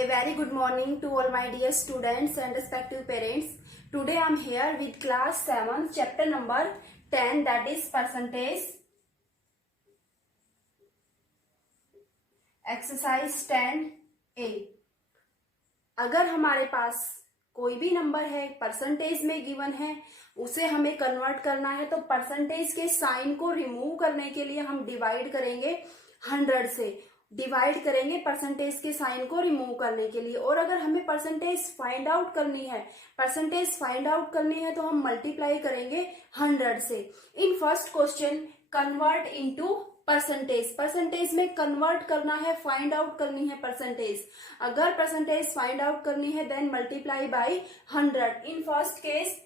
A very good morning to all my dear students and respective parents. Today I am here with class 7 chapter number 10, that is percentage. Exercise 10A. अगर हमारे पास कोई भी number है percentage में given है, उसे हमें convert करना है, तो परसेंटेज के साइन को रिमूव करने के लिए हम डिवाइड करेंगे 100 से, डिवाइड करेंगे परसेंटेज के साइन को रिमूव करने के लिए। और अगर हमें परसेंटेज फाइंड आउट करनी है, तो हम मल्टीप्लाई करेंगे 100 से। In first question convert into percentage में कन्वर्ट करना है, फाइंड आउट करनी है परसेंटेज। अगर परसेंटेज फाइंड आउट करनी है then multiply by 100। In first case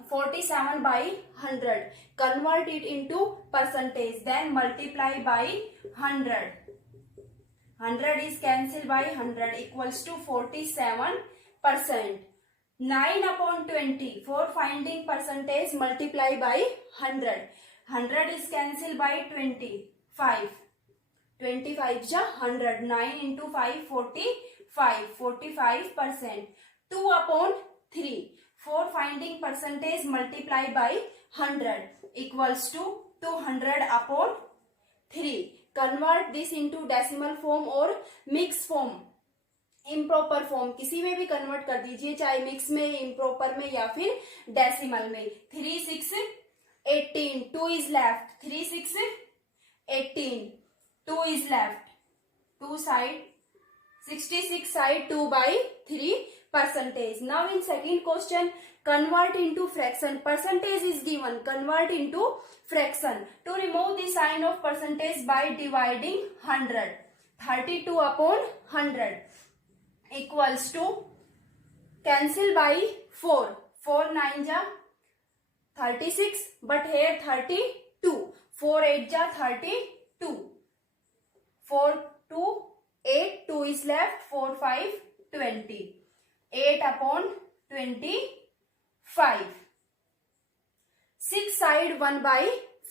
47 by 100, convert it into percentage, then multiply by 100. 100 is cancelled by 100 equals to 47%. 9 upon 20, for finding percentage multiply by 100. 100 is cancelled by 25. 25 ja 100. 9 into 5 45. 45%. 2 upon 3. For finding percentage multiply by 100 equals to 200 upon 3. Convert this into decimal form और mix form, improper form, किसी में भी convert कर दीजिए, चाहे mix में, improper में या फिर डेसिमल में। 3 6 18, 2 is left, 3 6 18, 2 is left, 2 side 66 side 2 by 3 percentage. Now in second question, convert into fraction. Percentage is given, convert into fraction. To remove the sign of percentage by dividing 100, 32 upon 100 equals to cancel by 4. 4 9 ja 36, but here 32. 4 8 ja 32. 4 2 8, 2 is left, 4 5 20. 8 upon 25. 6 side 1 by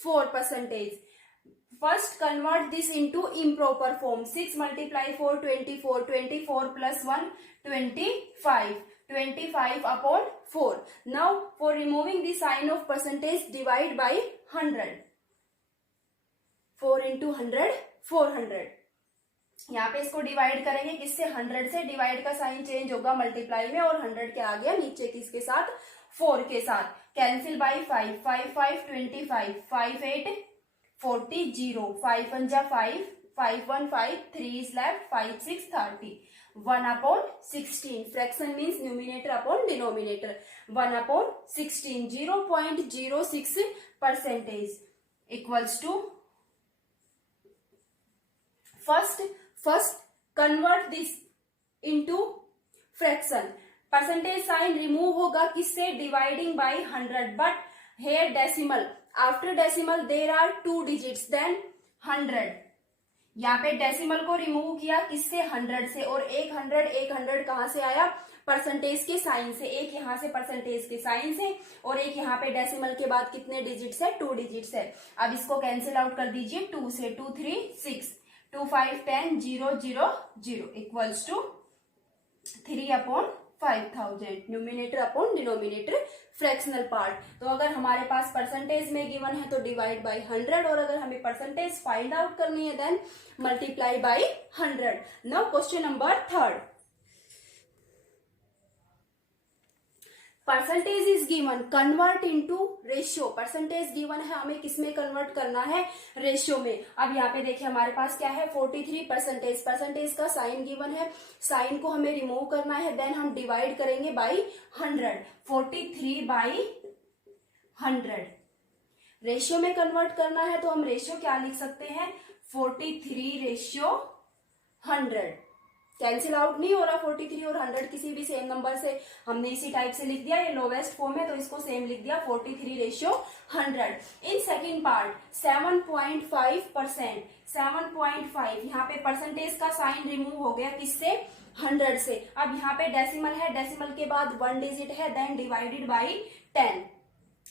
4 percentage. First convert this into improper form. 6 multiply 4 24. 24 plus 1 25. 25 upon 4. Now for removing the sign of percentage, divide by 100. 4 into 100 400. यहाँ पे इसको divide करेंगे किससे, 100 से। Divide का sign change होगा multiply में, और 100 क्या आ गया नीचे किसके साथ, 4 के साथ। कैंसिल बाई 5, 5 5 25, 5 8 40, 0 5 1 जा 5, 5 1 5, 3 is left, 5 6 30, 1 upon 16. Fraction means numerator upon denominator. 1 upon 16, 0.06 percentage equals to First convert this into fraction. Percentage sign remove होगा किससे, dividing by 100, but here decimal. After decimal there are 2 digits, then 100. यहाँ पे decimal को remove किया किससे, 100 से। और 100 कहाँ से आया, परसेंटेज के साइन से। एक यहाँ से परसेंटेज के साइन से, और एक यहाँ पे डेसिमल के बाद कितने डिजिट्स है, 2 डिजिट्स है। अब इसको कैंसिल आउट कर दीजिए 2 से। 2 3 6, 2 5 10, 0 0 0 equals to 3 upon 5000। Numerator upon denominator, fractional part. तो अगर हमारे पास परसेंटेज में गिवन है तो डिवाइड बाई 100, और अगर हमें परसेंटेज फाइंड आउट करनी है then multiply by 100। Now question number 3। Percentage is given, convert into ratio. Percentage given है, हमें किसमें कन्वर्ट करना है, रेशियो में। अब यहाँ पे देखिए हमारे पास क्या है, 43 परसेंटेज। परसेंटेज का साइन गिवन है, साइन को हमें रिमूव करना है, देन हम डिवाइड करेंगे बाई 100। 43 बाई 100। रेशियो में कन्वर्ट करना है तो हम रेशियो क्या लिख सकते हैं, 43 रेशियो 100। कैंसिल आउट नहीं हो रहा, 43 और 100 किसी भी सेम नंबर से हमने इसी टाइप से लिख दिया। ये लोवेस्ट फॉर्म है तो इसको सेम लिख दिया, 43 रेशियो 100। In second part 7.5%, 7.5। यहाँ पे परसेंटेज का साइन रिमूव हो गया किससे, 100 से। अब यहाँ पे डेसिमल है, डेसिमल के बाद 1 डिजिट है, then divided by 10।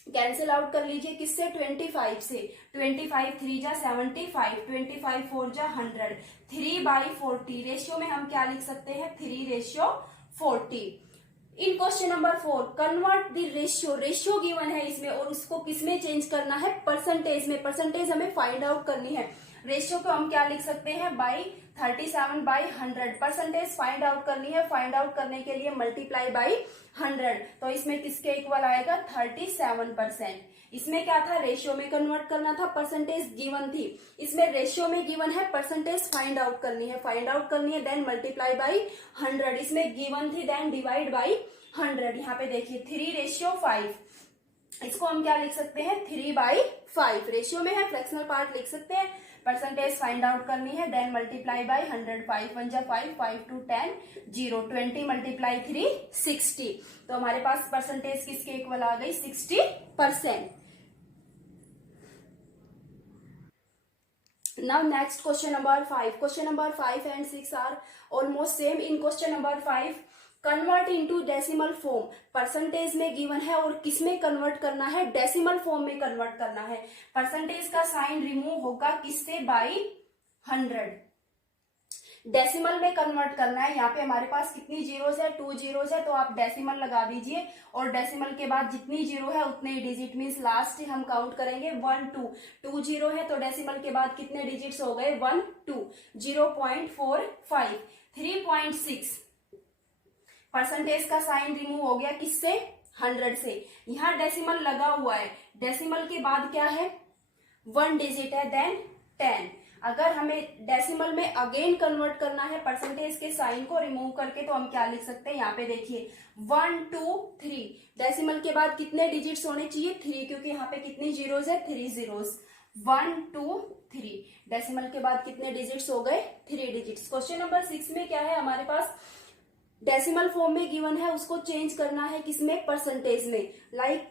Cancel out कर लीजिए किससे, 25 से। 25 3 जा 75, 25 4 जा 100, 3/40 रेशियो में हम क्या लिख सकते हैं, 3:40। In question number 4 convert the ratio, ratio given है इसमें और उसको किसमें चेंज करना है, परसेंटेज में। परसेंटेज हमें फाइंड आउट करनी है। रेशियो को हम क्या लिख सकते हैं, बाई 37/100। परसेंटेज फाइंड आउट करनी है, फाइंड आउट करने के लिए मल्टीप्लाई बाई 100। तो इसमें किसके इक्वल आएगा, 37%। इसमें क्या था, रेशियो में कन्वर्ट करना था, परसेंटेज गिवन थी। इसमें रेशियो में गिवन है, परसेंटेज फाइंड आउट करनी है, फाइंड आउट करनी है, देन मल्टीप्लाई बाई 100। इसमें गिवन थी, देन डिवाइड बाई 100। यहाँ पे देखिए 3:5, इसको हम क्या लिख सकते हैं, 3/5। रेशियो में है, फ्रैक्शनल पार्ट लिख सकते हैं। परसेंटेज फाइंड आउट करनी है, देन मल्टीप्लाई बाई 100। 5 1 जा 5, 5 2 10, 0, 20 मल्टीप्लाई 3 60। तो हमारे पास परसेंटेज किसके इक्वल आ गई, 60%। Now next question number 5. Question number 5 and 6 are almost same. In question number 5 convert into decimal form, percentage में गिवन है और किसमें कन्वर्ट करना है, डेसिमल फॉर्म में कन्वर्ट करना है। परसेंटेज का साइन रिमूव होगा किससे, बाई 100। डेसिमल में कन्वर्ट करना है। यहाँ पे हमारे पास कितनी जीरोस है, 2 जीरोस है, तो आप डेसिमल लगा दीजिए और डेसिमल के बाद जितनी जीरो है उतने ही डिजिट, मीन्स लास्ट हम काउंट करेंगे 1 2। 2 जीरो है तो डेसिमल के बाद कितने डिजिट्स हो गए, 1 2। 0.45, 3.6। परसेंटेज का साइन रिमूव हो गया किससे, 100 से। यहाँ डेसिमल लगा हुआ है, डेसिमल के बाद क्या है, 1 डिजिट है, देन 10। अगर हमें डेसिमल में अगेन कन्वर्ट करना है परसेंटेज के साइन को रिमूव करके, तो हम क्या लिख सकते हैं, यहाँ पे देखिए 1 2 3। डेसिमल के बाद कितने डिजिट्स होने चाहिए, 3, क्योंकि यहाँ पे कितनी जीरोस है, 3 जीरोस। 1 2 3, डेसिमल के बाद कितने डिजिट्स हो गए, 3 डिजिट्स। क्वेश्चन नंबर 6 में क्या है, हमारे पास डेसिमल फॉर्म में गिवन है, उसको चेंज करना है किसमें, परसेंटेज में। लाइक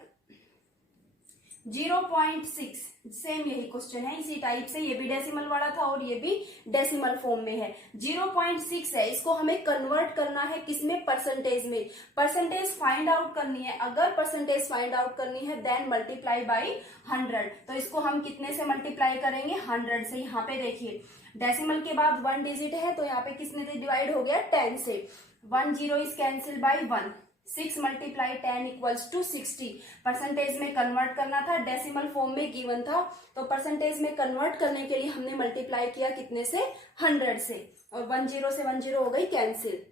0.6, सेम यही क्वेश्चन है इसी टाइप से, ये भी डेसिमल वाला था और ये भी डेसिमल फॉर्म में है। 0.6 है, इसको हमें कन्वर्ट करना है किसमें, परसेंटेज में। परसेंटेज फाइंड आउट करनी है, अगर परसेंटेज फाइंड आउट करनी है देन मल्टीप्लाई बाई 100। तो इसको हम कितने से मल्टीप्लाई करेंगे, 100 से। यहाँ पे देखिए डेसिमल के बाद 1 डिजिट है, तो यहाँ पे किसने से डिवाइड हो गया, 10 से। 1 0 is cancel by 1, 6 multiply 10 equals to 60। Percentage में कन्वर्ट करना था, डेसिमल फॉर्म में गिवन था, तो परसेंटेज में कन्वर्ट करने के लिए हमने मल्टीप्लाई किया कितने से, 100 से, और 1 0 से 1 0 हो गई cancel.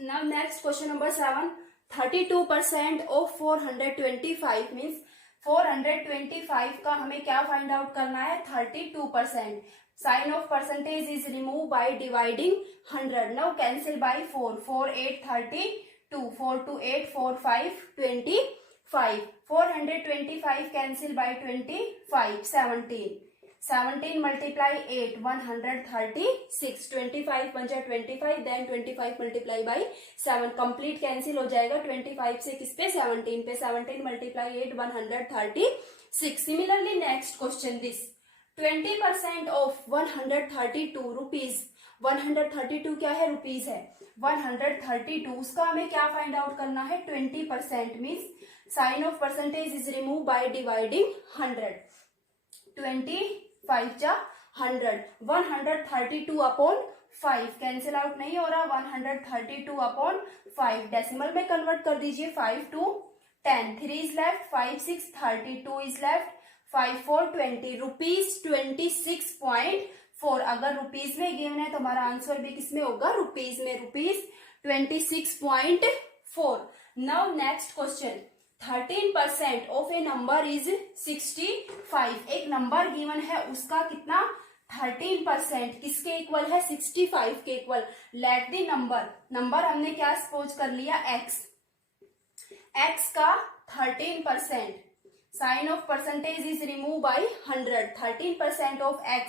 Now next question number 7, 32% of 425 means 425 का हमें क्या फाइंड आउट करना है, 32%। Sign of percentage is remove by dividing 100। Now cancel by 4, 4 8 32, 4 2 8 4 5 25। 425 cancel by 25, 17। 17 multiply 8, 136। 25 बन जाए 25, then 25 multiply by 7, complete cancel हो जाएगा 25 से किस पे, 17 पे। 17 multiply 8, 136। Similarly next question this 20% of 132 rupees. 132 क्या है, रुपीज है। 132 उसका हमें क्या फाइंड आउट करना है, 20% means sign of percentage is remove by dividing 100। 25 जा 100, 132 अपॉन 5 कैंसिल आउट नहीं हो रहा, 132 अपॉन 5 डेसिमल में कन्वर्ट कर दीजिए, 5 2 10, 3 is left, 5 6 32 is left, 5 4 20, rupees 26.4। अगर रुपीज में गिवन है तो हमारा आंसर भी किसमें होगा, रुपीज में, rupees 26.4। Now next question, 13% of A number is 65। एक नंबर गिवन है, उसका कितना, 13% किसके इक्वल है, 65 के equal. Let the number, number हमने क्या सपोज कर लिया, x। x का 13%, sign of percentage is remove by 100। 13% of x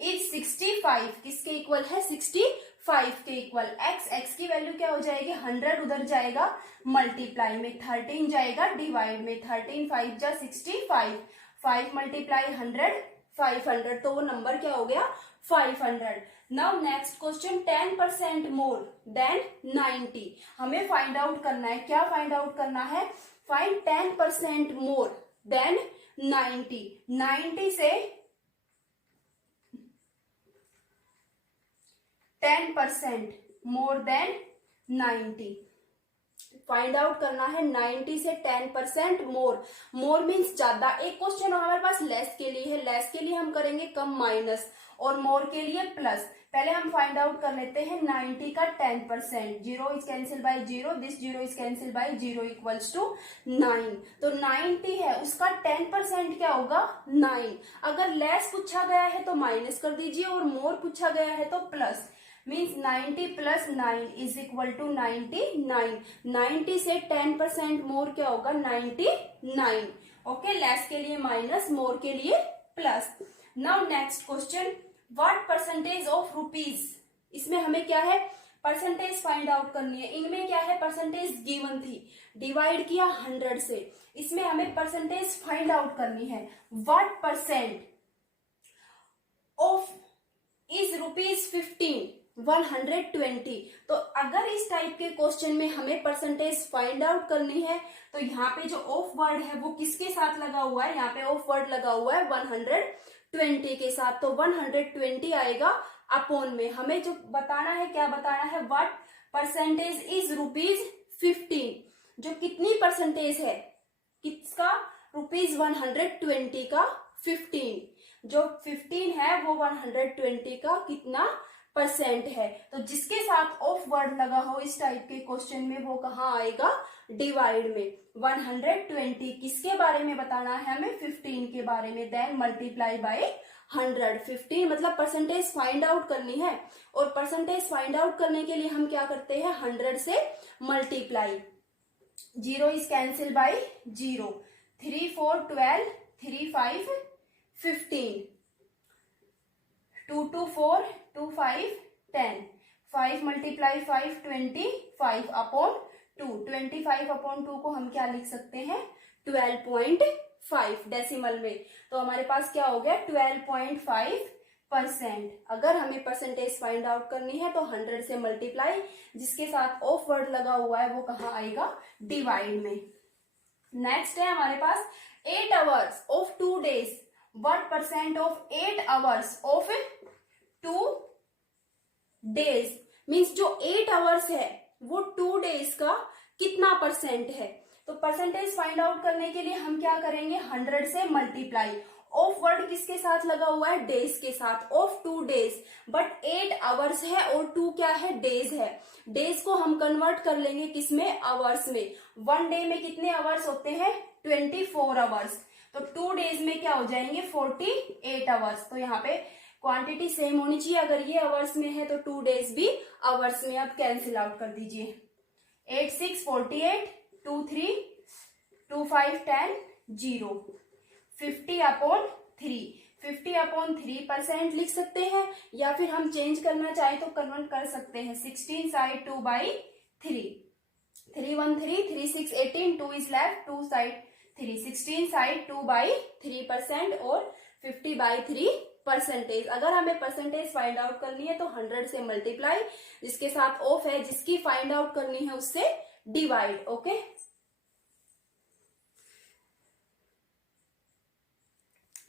is 65 किसके इक्वल है, 65 के इक्वल। x की वैल्यू क्या हो जाएगी, 100 उधर जाएगा मल्टीप्लाई में, 13 जाएगा डिवाइड में, 13 5 जा 65, 5 मल्टीप्लाई 100 500, तो वो नंबर क्या हो गया, 500। Now next question, 10% more than 90। हमें फाइंड आउट करना है, क्या फाइंड आउट करना है, फाइंड 10% मोर देन 90। 90 से 10% मोर देन 90 फाइंड आउट करना है। 90 से 10% मोर, मोर मीन्स ज्यादा। एक क्वेश्चन हमारे पास लेस के लिए है, लेस के लिए हम करेंगे कम माइनस और मोर के लिए प्लस। पहले हम फाइंड आउट कर लेते हैं 90 का 10%। 0 is cancel by 0, this 0 is cancel by 0 equals to 9। तो 90 है, उसका 10% क्या होगा 9। अगर लेस पूछा गया है तो माइनस कर दीजिए और मोर पूछा गया है तो plus. Means 90 plus 9 is equal to 99। 90 से 10% मोर क्या होगा 99। ओके, लेस के लिए माइनस, मोर के लिए plus. Now next question, what percentage of rupees. इसमें हमें क्या है परसेंटेज फाइंड आउट करनी है। इनमें क्या है परसेंटेज गिवन थी, डिवाइड किया 100 से। इसमें हमें परसेंटेज फाइंड आउट करनी है। What percent of is rupees 15 120। तो अगर इस टाइप के क्वेश्चन में हमें परसेंटेज फाइंड आउट करनी है तो यहाँ पे जो ऑफ वर्ड है वो किसके साथ लगा हुआ है, यहाँ पे ऑफ वर्ड लगा हुआ है 120 के साथ। तो 120 आएगा अपॉन में। हमें जो बताना है, क्या बताना है, व्हाट परसेंटेज इज रुपीज 15, जो कितनी परसेंटेज है किसका, रुपीज 120 का 15। जो 15 है वो 120 का कितना परसेंट है। तो जिसके साथ ऑफ वर्ड लगा हो इस टाइप के क्वेश्चन में वो कहाँ आएगा, डिवाइड में। 120 किसके बारे में बताना है हमें, 15 के बारे में। Then multiply by 100। 15 मतलब परसेंटेज फाइंड आउट करनी है, और परसेंटेज फाइंड आउट करने के लिए हम क्या करते हैं 100 से multiply. 0 is cancel by 0, 3 4 12, 3 5 15, 2 2 4, 2 5 10, 5 multiply 5 25 upon 2। 25 upon 2 को हम क्या लिख सकते हैं 12.5 डेसिमल में। तो हमारे पास क्या हो गया 12.5%। अगर हमें परसेंटेज फाइंड आउट करनी है तो 100 से मल्टीप्लाई, जिसके साथ ऑफ वर्ड लगा हुआ है वो कहाँ आएगा, डिवाइड में। नेक्स्ट है हमारे पास 8 hours of 2 days। What percent of 8 hours of 2 days। Means जो 8 आवर्स है वो 2 days का कितना परसेंट है। तो परसेंटेज फाइंड आउट करने के लिए हम क्या करेंगे 100 से मल्टीप्लाई। ऑफ वर्ड किसके साथ लगा हुआ है, डेज के साथ। ऑफ 2 days, बट 8 आवर्स है और 2 क्या है, डेज है। डेज को हम कन्वर्ट कर लेंगे किसमें, आवर्स में। 1 डे में कितने आवर्स होते हैं 24 आवर्स। तो 2 days में क्या हो जाएंगे 48 आवर्स। तो यहाँ पे क्वांटिटी सेम होनी चाहिए। अगर ये आवर्स में है तो 2 days भी आवर्स में। आप कैंसिल आउट कर दीजिए। 8 6 48, 2 3 2 5 10 0, 50 अपॉन 3। 50 अपॉन 3% लिख सकते हैं, या फिर हम चेंज करना चाहें तो कन्वर्ट कर सकते हैं। 16 side 2 by 3, 3 1 3, 3 6 18, 2 is left, 2 side 3, 16 side 2 by 3% और 50 by 3%। अगर हमें परसेंटेज फाइंड आउट करनी है तो 100 से मल्टीप्लाई, जिसके साथ ऑफ है जिसकी फाइंड आउट करनी है उससे divide. Okay,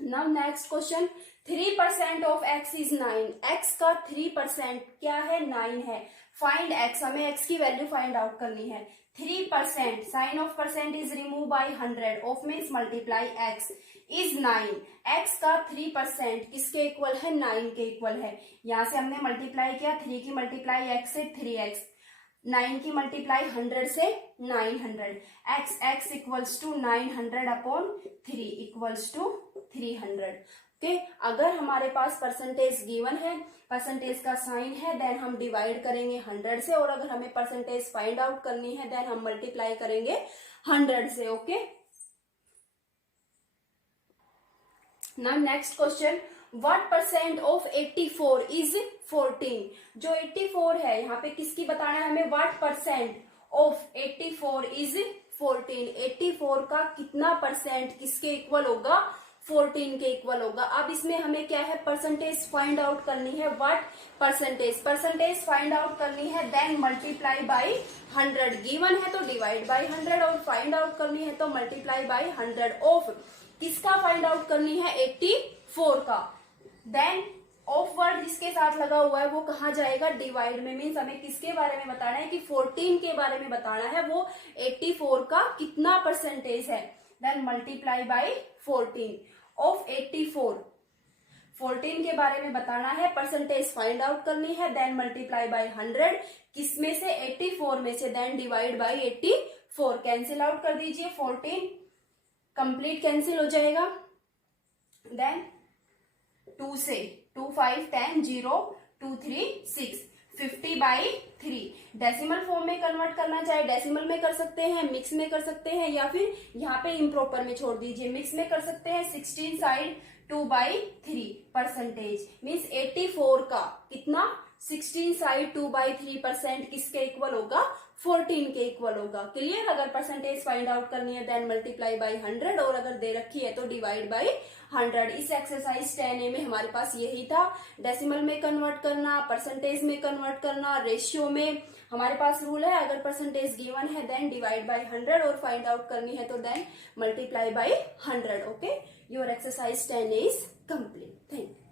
now next question, 3% of x is 9। x का 3% क्या है 9 है। फाइंड x, हमें x की वैल्यू फाइंड आउट करनी है। 3%, sign of percent is remove by 100, of means multiply x is 9। x का 3% किसके इक्वल है 9 के इक्वल है। यहां से हमने मल्टीप्लाई किया, 3 की मल्टीप्लाई x से 3x, 9 की मल्टीप्लाई 100 से 900। x equals to 900 upon 3 equals to 300। Okay, अगर हमारे पास परसेंटेज गिवन है, परसेंटेज का साइन है, देन हम डिवाइड करेंगे 100 से। और अगर हमें परसेंटेज फाइंड आउट करनी है देन हम मल्टीप्लाई करेंगे 100 से। Okay, now next question, what percent of 84 is 14। जो 84 है यहाँ पे किसकी बताना है हमें, व्हाट परसेंट ऑफ 84 इज 14। 84 का कितना परसेंट किसके इक्वल होगा 14 के इक्वल होगा। अब इसमें हमें क्या है, परसेंटेज फाइंड आउट करनी है। व्हाट परसेंटेज फाइंड आउट करनी है, देन मल्टीप्लाई बाई 100। गिवन है तो डिवाइड बाई 100 और फाइंड आउट करनी है तो मल्टीप्लाई बाई 100 ऑफ किसका फाइंड आउट करनी है, 84 का। देन ऑफ वर्ड जिसके साथ लगा हुआ है वो कहाँ जाएगा, डिवाइड में। मीन्स हमें किसके बारे में बताना है कि 14 के बारे में बताना है, वो 84 का कितना परसेंटेज है। Then multiply by 14 of 84। 14 के बारे में बताना है, परसेंटेज फाइंड आउट करनी है, देन मल्टीप्लाई बाई 100 किसमें से, 84 में से, then divide by 84। Cancel out कर दीजिए, 14 कंप्लीट कैंसिल हो जाएगा। देन 2 से 2 5 10 0 2 3 6 50 बाई 3। डेसिमल फॉर्म में कन्वर्ट करना चाहे डेसिमल में कर सकते हैं, मिक्स में कर सकते हैं, या फिर यहाँ पे इम्प्रॉपर में छोड़ दीजिए, मिक्स में कर सकते हैं। 16 साइड 2/3 परसेंटेज मीन्स 84 का कितना, 16 साइड 2/3% किसके इक्वल होगा, 14 के इक्वल होगा। क्लियर। अगर परसेंटेज फाइंड आउट करनी है देन मल्टीप्लाई बाई 100 और अगर दे रखी है तो डिवाइड बाई 100। इस एक्सरसाइज 10A में हमारे पास यही था, डेसिमल में कन्वर्ट करना, परसेंटेज में कन्वर्ट करना, रेशियो में। हमारे पास रूल है, अगर परसेंटेज गिवन है देन डिवाइड बाई 100 और फाइंड आउट करनी है तो then multiply by 100। Okay, your exercise 10A is complete. Thank you.